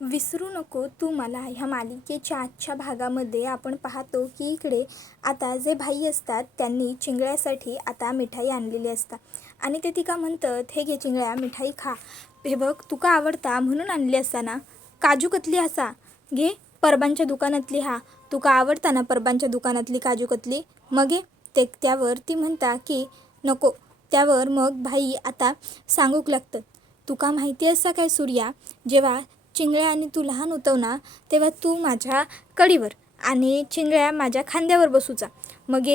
विसरू नको तू मला ह्या मालिकेच्या आजच्या भागामध्ये आपण पाहतो की इकडे आता जे भाई असतात त्यांनी चिंगळ्यासाठी आता मिठाई आणलेली असतात आणि ते तिका म्हणतात, हे घे चिंगळ्या मिठाई खा. हे बघ तुका आवडता म्हणून आणली असताना काजू कतली असा घे परबांच्या दुकानातली. हा तुका आवडता ना परबांच्या दुकानातली काजू कतली, मग घे. त्यावर ती म्हणता की नको. त्यावर मग भाई आता सांगूक लागतं, तुका माहिती असा काय सूर्या, जेव्हा चिंगळ्या आणि तू लहान होतो ना तेव्हा तू माझ्या कडीवर आणि चिंगळ्या माझ्या खांद्यावर बसूचा. मग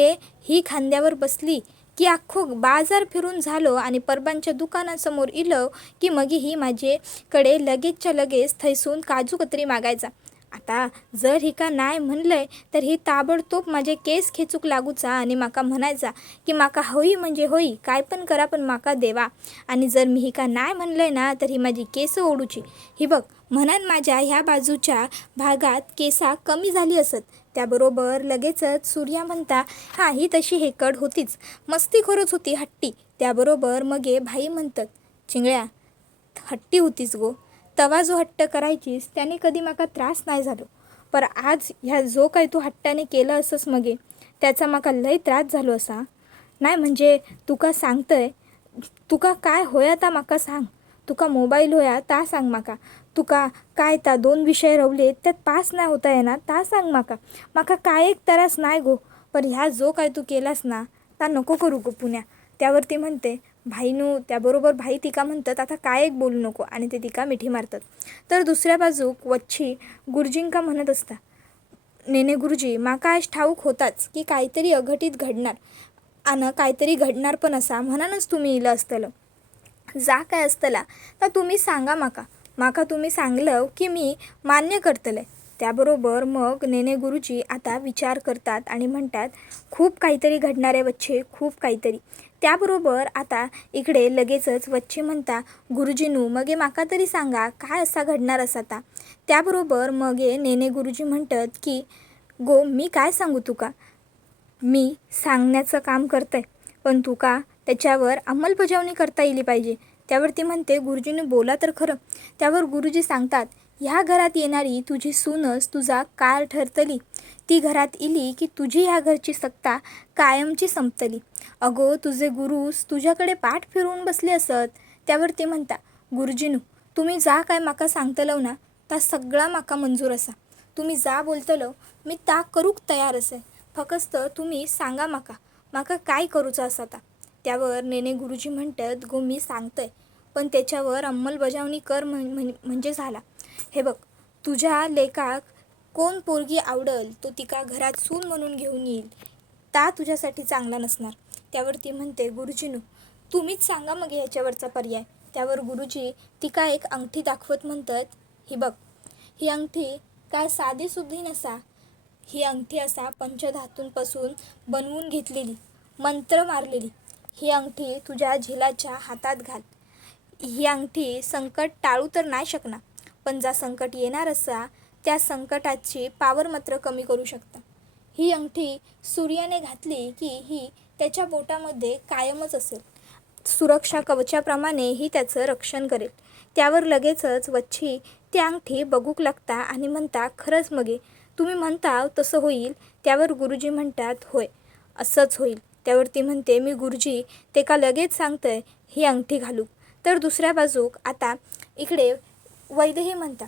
ही खांद्यावर बसली की अख्खो बाजार फिरून झालो आणि परबांच्या दुकानासमोर इलो की मग ही माझ्याकडे लगेचच्या लगेच थैसून काजू कतरी मागायचा. आता जर ही का नाही म्हणलंय तर ही ताबडतोब माझे केस खेचूक लागूचा आणि माका म्हणायचा की माका होई म्हणजे होई, काय पण करा पण माका देवा. आणि जर मी ही का नाही म्हणलंय ना तर ही माझी केस ओढूची. ही बघ म्हणून माझ्या ह्या बाजूच्या भागात केसा कमी झाली असत. त्याबरोबर लगेचच सूर्या म्हणता, हां ही तशी हेकड होतीच, मस्तीखोरच होती, हट्टी. त्याबरोबर मग भाई म्हणतात, चिंगळ्या हट्टी होतीच गो, तवा जो हट्ट करायचीस त्याने कधी माका त्रास नाही झालो, पर आज ह्या जो काय तू हट्टाने केलं असंस मगे त्याचा माका लय त्रास झालो असा. नाही म्हणजे तुका सांगतंय, तुका काय होया ता माका सांग. तुका मोबाईल होया ता सांग माका. तुका काय ता 2 विषय रवले त्यात पास नाही होता येणार ता सांग माका. माका काय एक तरास नाही गो, पण ह्या जो काय तू केलास ना ता नको करू गो पुण्या. त्यावरती म्हणते भाईनू. त्याबरोबर भाई तिका म्हणतात, आता काय एक बोलू नको, आणि ते तिका मिठी मारतात. तर दुसऱ्या बाजूक वच्छी गुरुजींका म्हणत असता, नेने गुरुजी माका आज ठाऊक होताच की काहीतरी अघटित घडणार आणि काहीतरी घडणार पण असा, म्हणूनच तुम्ही इलं असतलं. जा काय असतला तर तुम्ही सांगा माका. माका तुम्ही सांगलं की मी मान्य करतले. त्याबरोबर मग नेने गुरुजी आता विचार करतात आणि म्हणतात, खूप काहीतरी घडणार आहे वच्छे, खूप काहीतरी. त्याबरोबर आता इकडे लगेचच वच्छे म्हणता, गुरुजीनू मग माका तरी सांगा काय असा घडणार असा ता. त्याबरोबर मग नेने गुरुजी म्हणतात की गो मी काय सांगू तुका, मी सांगण्याचं काम करतंय पण तुका त्याच्यावर अंमलबजावणी करता येईल पाहिजे. त्यावरती म्हणते, गुरुजीने बोला तर खरं. त्यावर गुरुजी सांगतात, ह्या घरात येणारी तुझी सूनच तुझा काळ ठरतली. ती घरात इली की तुझी ह्या घरची सत्ता कायमची संपतली. अगो तुझे गुरुस तुझ्याकडे पाठ फिरवून बसले असत. त्यावरती म्हणता, गुरुजीनू तुम्ही जा काय माका सांगतलव ना ता सगळा माका मंजूर असा. तुम्ही जा बोलतलो मी ता करूक तयार असे, फक्त तुम्ही सांगा माका माका काय करूचं असा ता. त्यावर नेने गुरुजी म्हणतात, गो मी सांगतंय पण त्याच्यावर अंमलबजावणी कर म्हणजे झाला. हे बघ तुझ्या लेकाक कोण पोरगी आवडल तो तिका घरात सून म्हणून घेऊन येईल, ता तुझ्यासाठी चांगला नसणार. त्यावरती म्हणते, गुरुजीनू तुम्हीच सांगा मग ह्याच्यावरचा पर्याय. त्यावर गुरुजी तिका एक अंगठी दाखवत म्हणतात, ही बघ ही अंगठी काय साधीसुद्धी नसा, ही अंगठी असा पंचधातूंपासून बनवून घेतलेली, मंत्र मारलेली. ही अंगठी तुझ्या झिलाच्या हातात घाल. ही अंगठी संकट टाळू तर नाही शकणार, पण जा संकट येणार असा त्या संकटाची पावर मात्र कमी करू शकता. ही अंगठी सूर्याने घातली की ही त्याच्या बोटामध्ये कायमच असेल, सुरक्षा कवचाप्रमाणे ही त्याचं रक्षण करेल. त्यावर लगेचच वच्छी ती अंगठी बघूक लागता आणि म्हणता, खरंच मगे तुम्ही म्हणता तसं होईल. त्यावर गुरुजी म्हणतात, होय असंच होईल. त्यावरती म्हणते, मी गुरुजी ते का लगेच सांगतंय ही अंगठी घालू. तर दुसऱ्या बाजूक आता इकडे वैदेही म्हणता,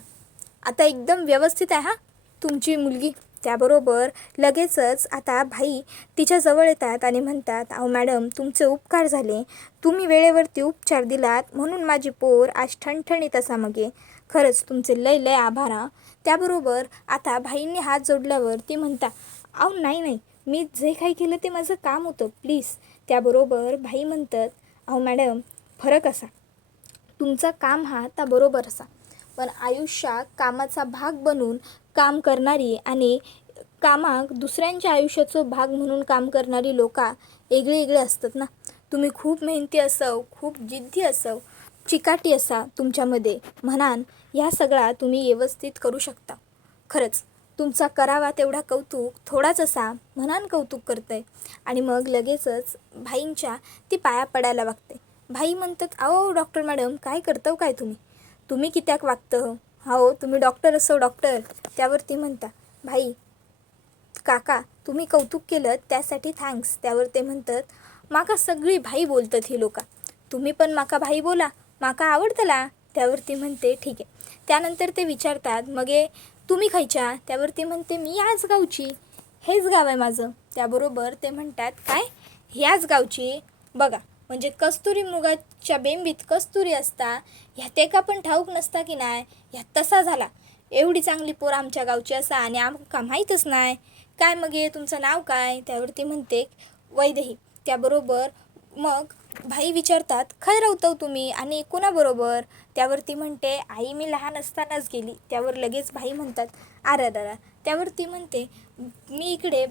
आता एकदम व्यवस्थित आहे हा तुमची मुलगी. त्याबरोबर लगेचच आता भाई तिच्याजवळ येतात आणि म्हणतात, अहो मॅडम तुमचे उपकार झाले, तुम्ही वेळेवरती उपचार दिलात म्हणून माझी पोर आज ठणठणीत असा मगे, खरंच तुमचे लय लय आभार हा. त्याबरोबर आता भाईंनी हात जोडल्यावर ती म्हणता, अहो नाही नाही मी जे काही केलं ते माझं काम होतं प्लीज. त्याबरोबर भाई म्हणतात, अहो मॅडम फरक असा, तुमचा काम हा आता बरोबर असा, पण आयुष्यात कामाचा भाग बनून काम करणारी आणि कामाक दुसऱ्यांच्या आयुष्याचं भाग म्हणून काम करणारी लोका वेगळी वेगळी असतात ना. तुम्ही खूप मेहनती असव, खूप जिद्दी असव, चिकाटी असा तुमच्यामध्ये म्हणान ह्या सगळा तुम्ही व्यवस्थित करू शकता. खरंच तुमचा करावा तेवढा कौतुक थोडाच असा म्हणान कौतुक करतंय. आणि मग लगेचच भाईंच्या ती पाया पडायला वागते. भाई म्हणतात, अहो डॉक्टर मॅडम काय करताव काय तुम्ही, तुम्ही कित्याक वागतं हो तुम्ही डॉक्टर असो डॉक्टर. त्यावर ती म्हणता भाई काका तुम्ही कौतुक केलं त्यासाठी थँक्स. त्यावर ते म्हणतात माका सगळी भाई बोलतात ही लोका, तुम्ही पण माका भाई बोला, माका आवडतला. त्यावर ती म्हणते ठीक आहे. त्यानंतर ते विचारतात मग तुम्ही खायच्या. त्यावर ती म्हणते मी याच गावची, हेच गाव आहे माझं. त्याबरोबर ते म्हणतात काय ह्याच गावची बघा, म्हणजे कस्तुरी मुगाच्या बेंबीत कस्तुरी असता ह्या ते का पण ठाऊक नसता की नाही, ह्यात तसा झाला. एवढी चांगली पोर आमच्या गावची असा आणि आमका माहीतच नाही. काय मग तुमचं नाव काय. त्यावरती म्हणते वैदेही. त्याबरोबर मग भाई विचारतात खय राहतो तुम्ही आणि कोणाबरोबर. त्यावरती म्हणते आई मी लहान असतानाच गेली. त्यावर लगेच भाई म्हणतात अरे. त्यावरती म्हणते मी इकडे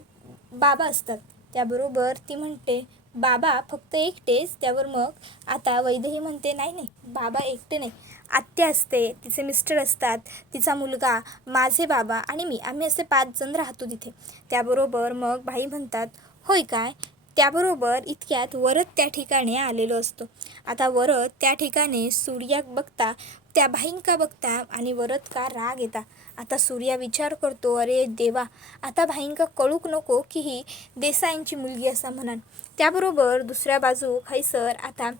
बाबा असतात. त्याबरोबर ती म्हणते बाबा फक्त एकटेच. त्यावर मग आता वैदेही म्हणते नाही बाबा एकटे नाही, आत्या असते, तिचे मिस्टर असतात, तिचा मुलगा, माझे बाबा आणि मी, आम्ही असे 5 जण राहतो तिथे. त्याबरोबर मग भाई म्हणतात होय काय. त्याबरोबर इतक्यात वरद त्या ठिकाणी आलेलो असतो. आता वरद त्या ठिकाणी सूर्याक बघता, त्या भाईंका बघता आणि वरद का राग येता. आता सूर्या विचार करतो अरे देवा आता भाईंका कळूक नको की ही देसाईंची मुलगी असा म्हणान. त्याबरोबर दुसऱ्या बाजू खैसर आता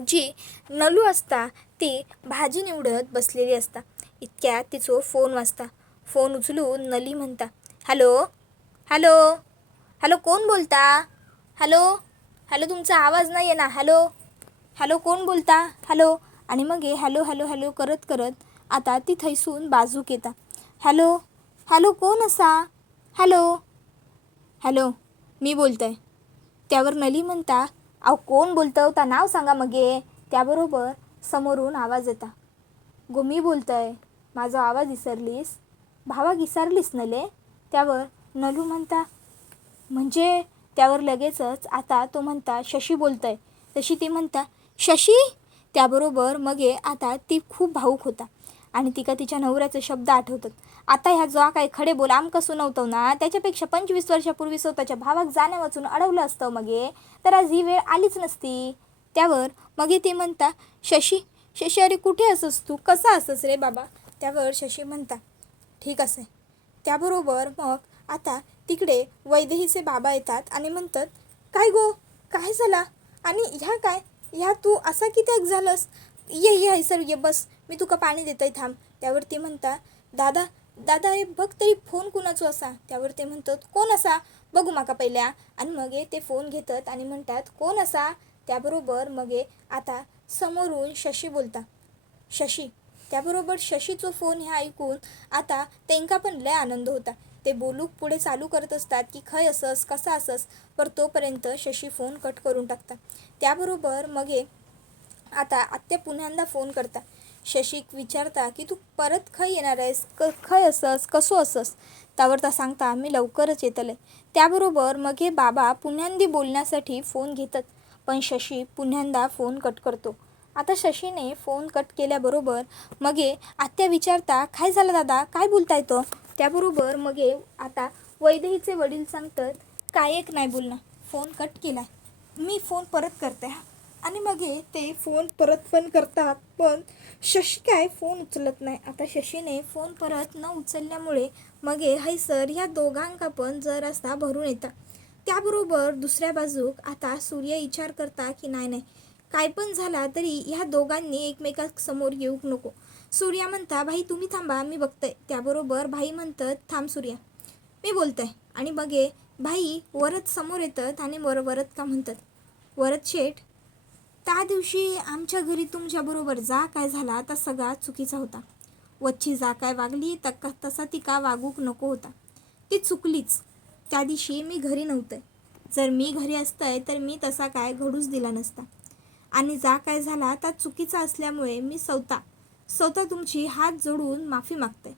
जी नलू असता ती भाजी निवडत बसलेली असता. इतक्यात तिचो फोन वाजता. फोन उचलून नली म्हणता हॅलो हॅलो हॅलो कोण बोलता. हॅलो हॅलो तुमचा आवाज नाही आहे ना. हॅलो हॅलो कोण बोलता. हॅलो. आणि मग हॅलो हॅलो हॅलो करत करत आता ती थैसून बाजूक येता. हॅलो हॅलो कोण असा. हॅलो हॅलो मी बोलतंय. त्यावर नली म्हणता अहो कोण बोलतं होता नाव सांगा मगे. त्याबरोबर समोरून आवाज येता गो मी बोलतंय, माझा आवाज विसरलीस. भावा विसरलीस नले. त्यावर नलू म्हणता म्हणजे. त्यावर लगेचच आता तो म्हणता शशी बोलतंय. तशी ती म्हणता शशी. त्याबरोबर मग आता ती खूप भाऊक होता आणि तिका तिच्या नवऱ्याचे शब्द आठवतात. आता ह्या जो काय खडे बोल आमका सुनवतो ना त्याच्यापेक्षा 25 वर्षापूर्वी स्वतःच्या भावाक जाण्या वाचून अडवलं असतं मगे तर आज ही वेळ आलीच नसती. त्यावर मग ती म्हणता शशी शशी अरे कुठे असस तू, कसा असस रे बाबा. त्यावर शशी म्हणता ठीक असे. त्याबरोबर मग आता तिकडे वैदेहीचे बाबा येतात आणि म्हणतात काय गो काय झाला आणि ह्या काय ह्या तू असा कित्याक झालंस. ये सर ये बस, मी तुका पाणी देतय थांब. त्यावर ते म्हणता दादा दादा अरे बघ तरी फोन कुणाचो असा. त्यावर ते म्हणतात कोण असा बघू माका पहिल्या. आणि मग ते फोन घेतात आणि म्हणतात कोण असा. त्याबरोबर मग आता समोरून शशी बोलता शशी. त्याबरोबर शशीचो फोन ह्या ऐकून आता त्यांका पण लय आनंद होता. ते बोलूक पुढे चालू करत असतात की खय असस कसा असस, पर तोपर्यंत शशी फोन कट करून टाकता. त्याबरोबर मग आता आत्या पुन्हांदा फोन करता. शशीक विचारता की तू परत खय येणार आहेस, खय असस कसो असस. त्यावर त्या सांगता मी लवकरच येतले. त्याबरोबर मग बाबा पुन्हांदी बोलण्यासाठी फोन घेतात, पण शशी पुन्हांदा फोन कट करतो. आता शशीने फोन कट केल्याबरोबर मग आत्या विचारता काय झालं दादा काय बोलताय तो. त्याबरोबर मग आता वैदेहीचे वडील सांगतात काय एक नाही बोलणं, फोन कट केलाय, मी फोन परत करते. आणि मग ते फोन परत पण करतात, पण शशी काय फोन उचलत नाही. आता शशीने फोन परत न उचलल्यामुळे मग हैसर ह्या दोघांका पण जरासा भरून येतात. त्याबरोबर दुसऱ्या बाजूक आता सूर्य विचार करता की नाही काय पण झाला तरी ह्या दोघांनी एकमेकांसमोर येऊक नको. सूर्या म्हणता भाई तुम्ही थांबा मी बघतंय. त्याबरोबर भाई म्हणतात थांब सूर्या मी बोलतंय. आणि मग भाई वरद समोर येतात आणि वरद का म्हणतात वरद शेठ त्या दिवशी आमच्या घरी तुमच्याबरोबर जा काय झाला तर सगळा चुकीचा होता. वच्ची जा काय वागली तसा ती का वागूक नको होता, ती चुकलीच. त्या दिवशी मी घरी नव्हते, जर मी घरी असतंय तर मी तसा काय घडूच दिला नसता. आणि जा काय झाला तर चुकीचा असल्यामुळे मी स्वतः तुमची हात जोडून माफी मागते.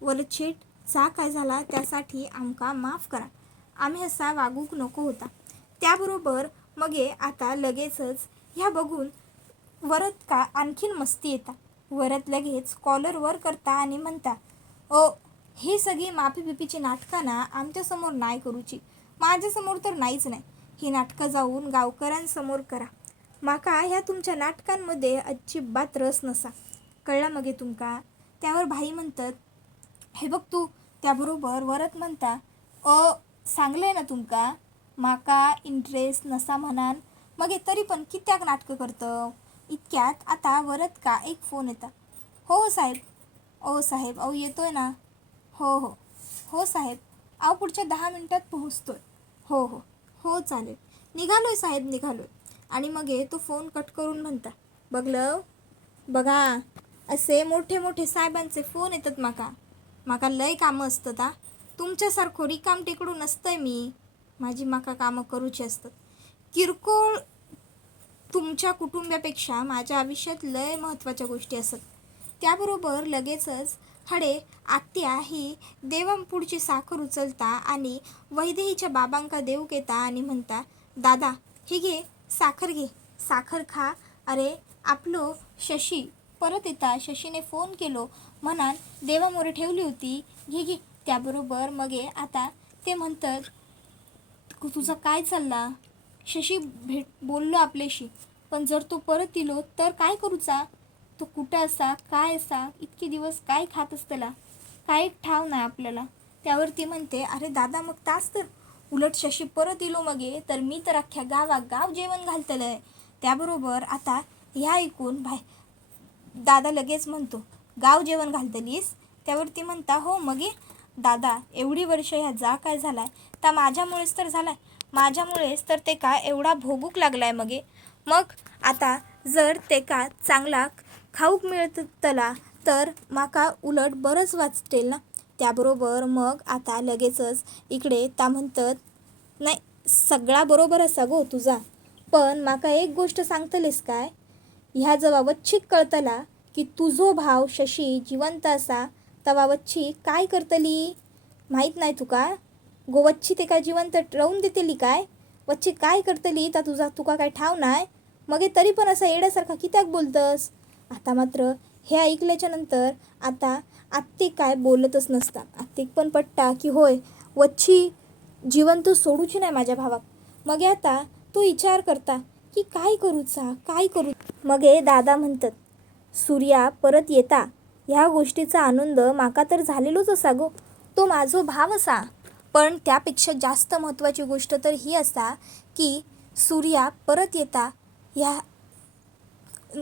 वरद शेठ जा काय झाला त्यासाठी आमका माफ करा, आम्ही असा वागूक नको होता. त्याबरोबर मग आता लगेचच ह्या बघून वरद का आणखीन मस्ती येता. वरद लगेच कॉलर वर करता आणि म्हणता ओ ही सगळी माफी बिपीची नाटकं ना आमच्यासमोर नाही करूची, माझ्यासमोर तर नाहीच नाही. ही नाटकं जाऊन गावकऱ्यांसमोर करा, माका ह्या तुमच्या नाटकांमध्ये अजिबात रस नसा, कळला मग तुमका. त्यावर भाई म्हणतात, हे बघ तू. त्याबरोबर वरत म्हणता, सांगले ना तुमका माका इंटरेस्ट नसा म्हणान, मग तरी पण कित्याक नाटकं करतं. इतक्यात आता वरत का एक फोन येता. हो साहेब. साहेब येतोय ना. हो हो साहेब. पुढच्या 10 मिनिटात पोहोचतोय. हो हो हो चालेल. निघालोय साहेब, निघालोय. आणि मग तो फोन कट करून म्हणता, बघलं बघा, असे मोठे मोठे साहेबांचे फोन येतात माका लय कामं असतात. तुमच्यासारखं रिकाम टेकडू नसतंय मी. माझी माका कामं करूची असतात. किरकोळ तुमच्या कुटुंबापेक्षा माझ्या आयुष्यात लय महत्त्वाच्या गोष्टी असतात. त्याबरोबर लगेचच हडे आत्या ही देवापुढची साखर उचलता आणि वैदेहीच्या बाबांका देऊ घेता आणि म्हणता, दादा हे घे साखर, घे साखर खा. अरे आपलो शशी परत येता, शशीने फोन केलो म्हणान देवामोरे ठेवली होती, घे घे. त्याबरोबर मग आता ते म्हणतात, तुझा काय चालला. शशी बोललो आपल्याशी, पण जर तो परत इलो तर काय करूचा. तो कुठं असा, काय असा, इतके दिवस काय खात असतला, काय ठाव नाही आपल्याला. त्यावर ती म्हणते, अरे दादा मग तास तर उलट शशी परत इलो तर मी तर अख्ख्या गाव जेवण घालतलंय. त्याबरोबर आता ह्या ऐकून दादा लगेच म्हणतो, गाव जेवण घालतलीस. त्यावर ती म्हणता, हो मग दादा एवढी वर्ष ह्या जा काय झालाय तर माझ्यामुळेच तर झालाय. माझ्यामुळेच तर ते का एवढा भोगूक लागलाय. मग आता जर ते का चांगला खाऊक मिळतला तर माका उलट बरंच वाचतेल ना. त्याबरोबर मग आता लगेचच इकडे त्या म्हणतात, नाही सगळा बरोबर असा गो तुझा, पण माका एक गोष्ट सांगतलीस काय. ह्या जेव्हा वच्छी कळतला की तुझो भाव शशी जिवंत असा, तेव्हा वच्छी काय करतली माहीत नाही तुका. वच्छी ते काय जिवंत राहून देतेली काय. वच्छी काय करतली तर तुका काय ठाव नाही. मग तरी पण असं येड्यासारखा कित्याक बोलतस. आता मात्र हे ऐकल्याच्या नंतर आता आत्तिक काय बोलतच नसता. आत्तिक पण पट्टा की होय वच्छी जिवंत सोडूची नाही माझ्या भावाक. मग आता तो विचार करता की काय करू. मग दादा म्हणतात, सूर्या परत येता ह्या गोष्टीचा आनंद माका तर झालेलोच असा गो. तो माझो भाव असा. पण त्यापेक्षा जास्त महत्त्वाची गोष्ट तर ही असा की सूर्या परत येता, ह्या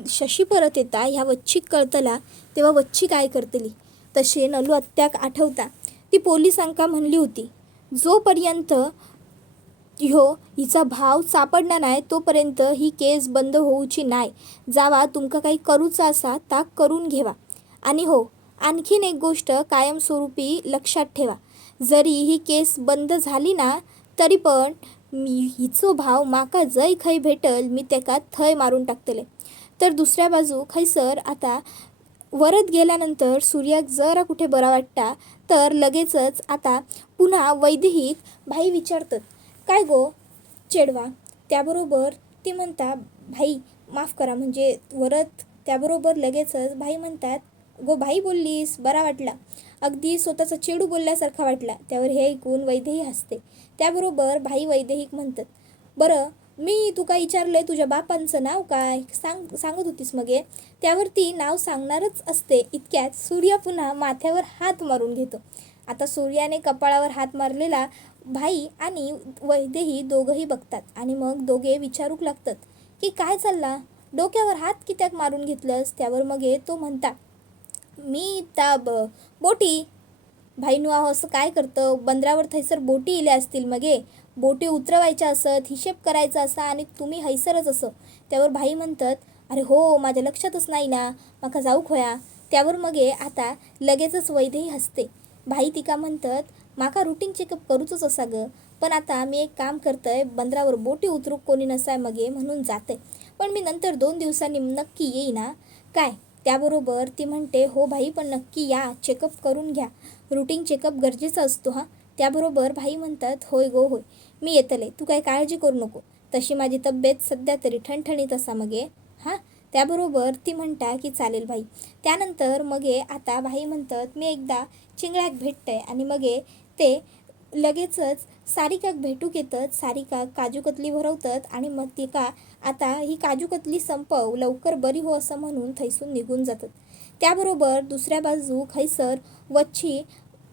शशी परत येता ह्या वच्छी कळतला तेव्हा वच्छी काय करतली. तसे नलू आत्याक आठवता, ती पोलिसांका म्हणली होती, जोपर्यंत हिचा भाव सापडणार नाही तोपर्यंत ही केस बंद होऊची नाही. जावा तुमका काही करूचा असा ता करून घेवा. आणि आणखीन एक गोष्ट कायमस्वरूपी लक्षात ठेवा, जरी ही केस बंद झाली ना तरी पण हिचो भाव माका जय खै भेटल मी त्याका थय मारून टाकतले. तर दुसऱ्या बाजू खैसर आता वरत गेल्यानंतर सूर्याक जरा कुठे बरा वाटता तर लगेचच आता पुन्हा वैदेहीक भाई विचारतात, काय गो चेडवा. त्याबरोबर ती म्हणता, भाई माफ करा म्हणजे वरत. त्याबरोबर लगेचच भाई म्हणतात, गो भाई बोललीस बरा वाटला, अगदी स्वतःचा चेडू बोलल्यासारखा वाटला. त्यावर हे ऐकून वैदेही हसते. त्याबरोबर भाई वैदेहीक म्हणतात, बरं मी तुका विचारलंय तुझ्या बापांचं नाव काय सांगत होतीस त्यावर ती नाव सांगणारच असते. इतक्यात सूर्या पुन्हा माथ्यावर हात मारून घेतो. आता सूर्याने कपाळावर हात मारलेला भाई आणि वैदेही दोघंही बघतात आणि मग दोघे विचारूक लागतात की काय चालला, डोक्यावर हात कित्याक मारून घेतलंस. त्यावर मग तो म्हणता, मी त्या बोटी. भाईनू असं काय करतं, बंदरावर थैसर बोटी इल्या असतील बोटी उतरवायच्या असत, हिशेब करायचा असा आणि तुम्ही हैसरच असं. त्यावर भाई म्हणतात, अरे हो माझ्या लक्षातच नाही ना, माका जाऊ खोया. त्यावर आता लगेचच वैदेही हसते. भाई तिका म्हणतात, माका रुटीन चेकअप करूचच असा पण आता मी एक काम करतंय, बंदरावर बोटी उतरूक कोणी नसाय म्हणून जाते, पण मी नंतर 2 दिवसांनी नक्की येईना काय. त्याबरोबर ती म्हणते, हो भाई पण नक्की या, चेकअप करून घ्या, रुटीन चेकअप गरजेचा असतो त्याबरोबर भाई म्हणतात, होय गो होय मी येतले, तू काय काळजी करू नको, तशी माझी तब्येत सध्या तरी ठणठणीत असा त्याबरोबर ती म्हणता की चालेल भाई. त्यानंतर आता भाई म्हणतात, मी एकदा चिंगळ्याक भेटतंय आणि ते लगेचच सारिकाक भेटूक येतात. सारिका काजूकतली भरवतात आणि मग ती का आता ही काजूकतली संपव लवकर बरी हो असं म्हणून थैसून निघून जातात. त्याबरोबर दुसऱ्या बाजूक हैसर वच्छी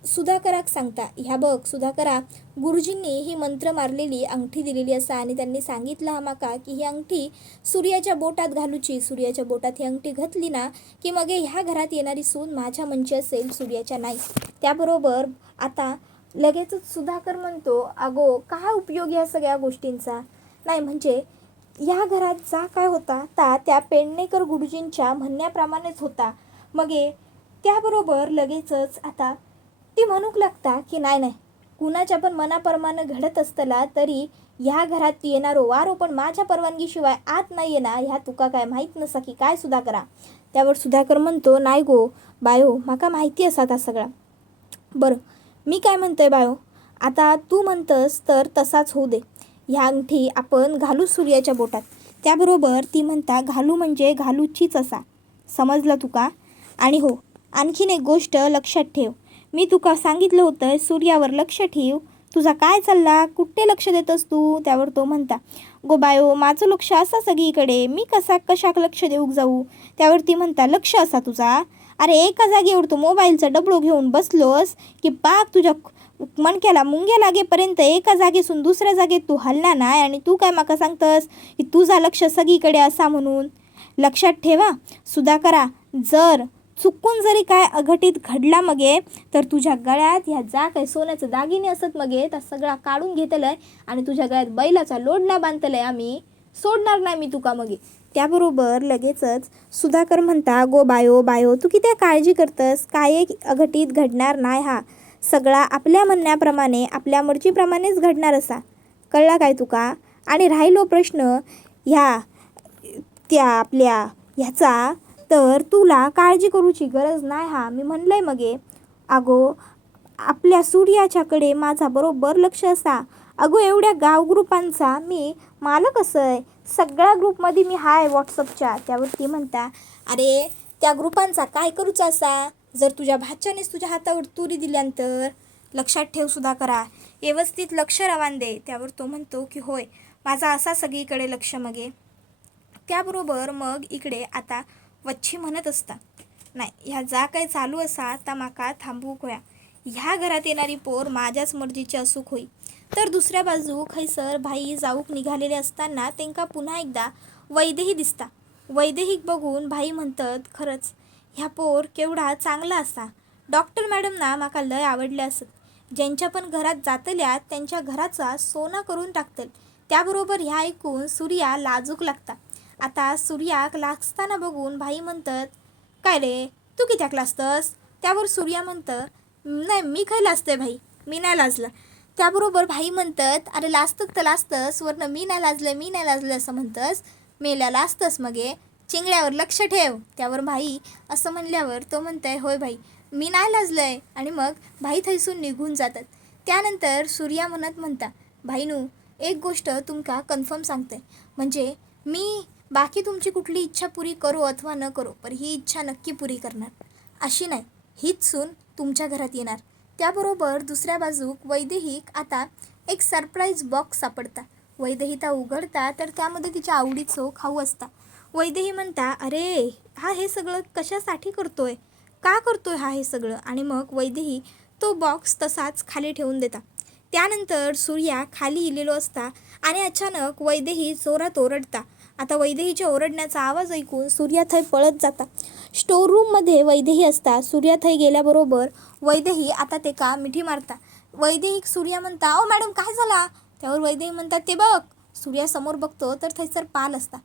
सुधाकराक सांगता, ह्या बघ सुधाकरा, गुरुजींनी ही मंत्र मारलेली अंगठी दिलेली असा आणि त्यांनी सांगितलं हा माका की ही अंगठी सूर्याच्या बोटात घालूची. सूर्याच्या बोटात ही अंगठी घातली ना की मग ह्या घरात येणारी सून माझ्या मनची असेल, सूर्याच्या नाही. त्याबरोबर आता लगेचच सुधाकर म्हणतो, अगो काय उपयोग ह्या सगळ्या गोष्टींचा नाही, म्हणजे ह्या घरात जा काय होता त्या पेडणेकर गुरुजींच्या म्हणण्याप्रमाणेच होता. मग त्याबरोबर लगेचच आता ती म्हणूक लागता की नाही कुणाच्या पण मनाप्रमाणे घडत असतला तरी ह्या घरात येणारो वारो पण माझ्या परवानगीशिवाय आत नाही येणार, ह्या तुका काय माहीत नसा की काय सुधाकरा. त्यावर सुधाकर म्हणतो, नाही गो बायो, माका माहिती असा त्या सगळा. बरं मी काय म्हणतोय बायो, आता तू म्हणतस तर तसाच होऊ दे, ह्या अंगठी आपण घालू सूर्याच्या बोटात. त्याबरोबर ती म्हणता, घालू म्हणजे घालूचीच असा, समजलं तुका. आणि हो, आणखीन एक गोष्ट लक्षात ठेव, मी तुका सांगितलं होतं सूर्यावर लक्ष ठेव. तुझा काय चालला, कुठे लक्ष देतस तू. त्यावर तो म्हणता, गो बायो माझं लक्ष असा सगळीकडे, मी कशाक लक्ष देऊक जाऊ. त्यावर ती म्हणता, लक्ष असा तुझा, अरे एका जागेवर तू मोबाईलचा डबडो घेऊन बसलोस की पाक तुझ्या मणक्याला मुंग्या लागेपर्यंत एका जागेसून दुसऱ्या जागेत तू हलला नाही आणि तू काय माका सांगतस की तुझा लक्ष सगळीकडे असा म्हणून. लक्षात ठेवा सुधाकरा, जर चुकून जरी काय अघटित घडला मगे तर तुझ्या गळ्यात ह्या जा काय सोन्याचं दागिने असत मगे त्या सगळा काढून घेतलंय आणि तुझ्या गळ्यात बैलाचा लोडला बांधतलंय, आम्ही सोडणार नाही मी तुका मगे. त्याबरोबर लगेचच सुधाकर म्हणता, गो बायो तू किती काळजी करतस, काय अघटित घडणार नाही, हा सगळा आपल्या म्हणण्याप्रमाणे आपल्या मर्जीप्रमाणेच घडणार असा, कळला काय तुका. आणि राहिलो प्रश्न ह्या त्या आपल्या ह्याचा, तर तुला काळजी करूची गरज नाही, हा मी म्हणलंय मगे. अगो आपल्या सूर्याच्याकडे माझा बरोबर लक्ष असा, अगो एवढ्या गाव ग्रुपांचा मी मालक असय, सगळ्या ग्रुपमध्ये मी हाय व्हॉट्सअपच्या. त्यावरती म्हणता, अरे त्या ग्रुपांचा काय करूचा असा, जर तुझ्या भाच्यानेच तुझ्या हातावर तुरी दिल्यानंतर. लक्षात ठेव सुधाकरा, व्यवस्थित लक्ष रवान दे. त्यावर तो म्हणतो की होय माझा असा सगळीकडे लक्ष मगे. त्याबरोबर मग इकडे आता वच्छी म्हणत असता, नाही ह्या जा काय चालू असा ता माका थांबवूक होया, ह्या घरात येणारी पोर माझ्याच मर्जीची असूक होई. तर दुसऱ्या बाजूक हैसर भाई जाऊक निघालेले असताना त्यांका पुन्हा एकदा वैदेही दिसता. वैदेहीक बघून भाई म्हणतात, खरंच ह्या पोर केवढा चांगला असा, डॉक्टर मॅडमना माका लय आवडले असत, ज्यांच्या पण घरात जातल्यात त्यांच्या घराचा सोना करून टाकतल. त्याबरोबर ह्या ऐकून सूर्या लाजूक लागता. आता सूर्याक लाजताना बघून भाई म्हणतात, काय रे तू कित्याक लाजतस. त्यावर सूर्या म्हणतं, नाही मी काय लाजते भाई, मी नाही लाजलं. त्याबरोबर भाई म्हणतात, अरे लाजतत तर लाजतस, वरनं मी नाही लाजलं असं म्हणतस, मेल्या लाजतस मगे, चिंगड्यावर लक्ष ठेव. त्यावर भाई असं म्हणल्यावर तो म्हणतंय, होय भाई मी नाही लाजलंय. आणि मग भाई थैसून निघून जातात. त्यानंतर सूर्या म्हणता, भाईनू एक गोष्ट तुमका कन्फर्म सांगते, म्हणजे मी बाकी तुमची कुठली इच्छा पुरी करो अथवा न करो, पण ही इच्छा नक्की पुरी करणार, अशी नाही, हीच सून तुमच्या घरात येणार. त्याबरोबर दुसऱ्या बाजूक वैदेहीक आता एक सरप्राईज बॉक्स सापडता. वैदेही त्या उघडता तर त्यामध्ये तिच्या आवडीचं खाऊ असता. वैदेही म्हणता, अरे हा हे सगळं कशासाठी करतोय, का करतोय हा हे सगळं. आणि मग वैदेही तो बॉक्स तसाच खाली ठेवून देता. त्यानंतर सूर्या खाली इलेलो असता आणि अचानक वैदेही जोरात ओरडता. आता वैदेहीच्या ओरडण्याचा आवाज ऐकून सूर्या थै पळत जाता. स्टोअरूममध्ये वैदेही असता. सूर्या थै गेल्याबरोबर वैदेही आता ते का मिठी मारता. वैदेही सूर्या म्हणता, ओ मॅडम काय झाला. त्यावर वैदेही म्हणतात, ते बघ. सूर्या समोर बघतो तर थैसर पाल असता.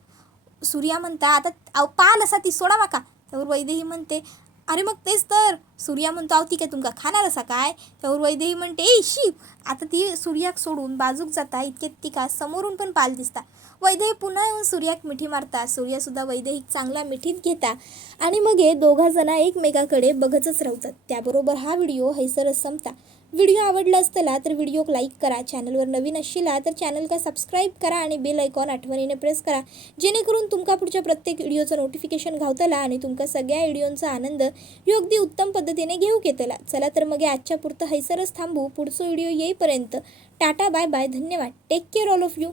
सूर्या म्हणता, आता पाल असा ती सोडा माका. त्यावर वैदेही म्हणते, अरे मग तेच तर. सूर्या म्हणतो, अहो ती काय तुमका खाणार असा काय. त्यावर वैदेही म्हणते, ए शी. आता ती सूर्याक सोडून बाजूक जाता इतक्यात तिका समोरून पण पाल दिसता. वैदेही पुन्हा येऊन सूर्याक मिठी मारता. सूर्यासुद्धा वैदेही चांगला मिठीत घेता आणि मग हे दोघा जण एकमेकाकडे बघतच राहतात. त्याबरोबर हा व्हिडिओ हैसरच संपता. व्हिडिओ आवडला असतला तर व्हिडिओक लाईक करा. चॅनलवर नवीन असशीला तर चॅनलका सबस्क्राईब करा आणि बेल आयकॉन आठवणीने प्रेस करा, जेणेकरून तुमका पुढच्या प्रत्येक व्हिडिओचं नोटिफिकेशन घावतला आणि तुमका सगळ्या व्हिडिओंचा आनंद योग्य उत्तम पद्धतीने घेऊक येतला. चला तर मग आजच्या पुरतं हैसरच थांबू. पुढचा व्हिडिओ येईपर्यंत टाटा बाय बाय, धन्यवाद. Take care all of you.